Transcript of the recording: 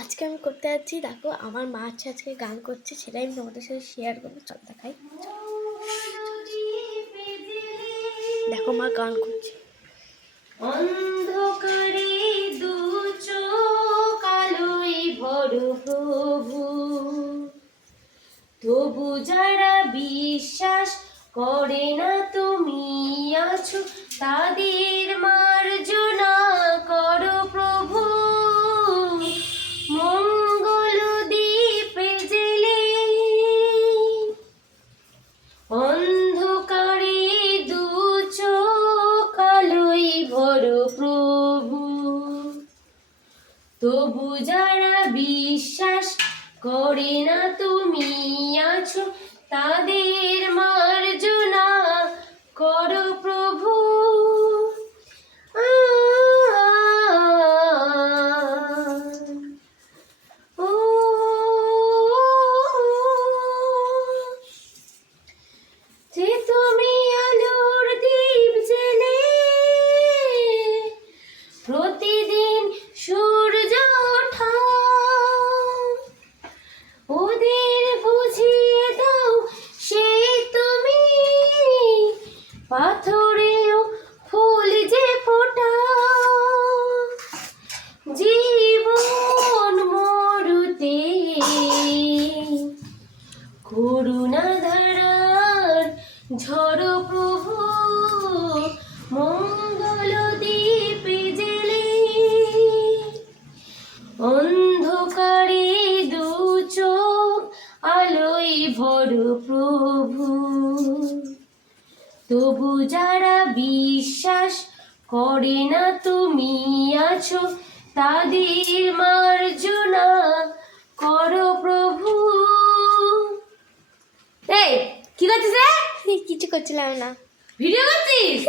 আজকে আমি করতে যাচ্ছি, দেখো আমার মা আছে আজকে গান করছে, সেটাই আমি তোমাদের সাথে শেয়ার করবো। চল দেখাই। দেখো মা গান করছে। অন্ধকারে দু চোখ আলোয় ভরো প্রভু, তবু যারা বিশ্বাস করে না তুমি আছো, তাদের মার্জনা করো প্রভু। মঙ্গল দ্বীপে জেলে অন্ধকারে দু চোখ আলোয় ভরো প্রভু, তবু যারা বিশ্বাস করে না তুমি আছো, তাদের মার্জনা করো প্রভু। ও যে তুমি আলোর দ্বীপ জেলে প্রতিদিন সূর্য ওঠা, ওদের বুঝিয়ে দাও সেই তুমি পাথরেও ফুল যে ফোটা। জীবন মরুতে করুণা ধারার ঝড় প্রভু, মঙ্গল দ্বীপে জেলে অন্ধকারে দু চোখ আলোয় ভরো প্রভু, তবু যারা বিশ্বাস করে না তুমি আছো, তাদের মার্জনা করো প্রভু। এই কি করছিস রে? কিছু করছিলাম না। ভিডিও করছিস?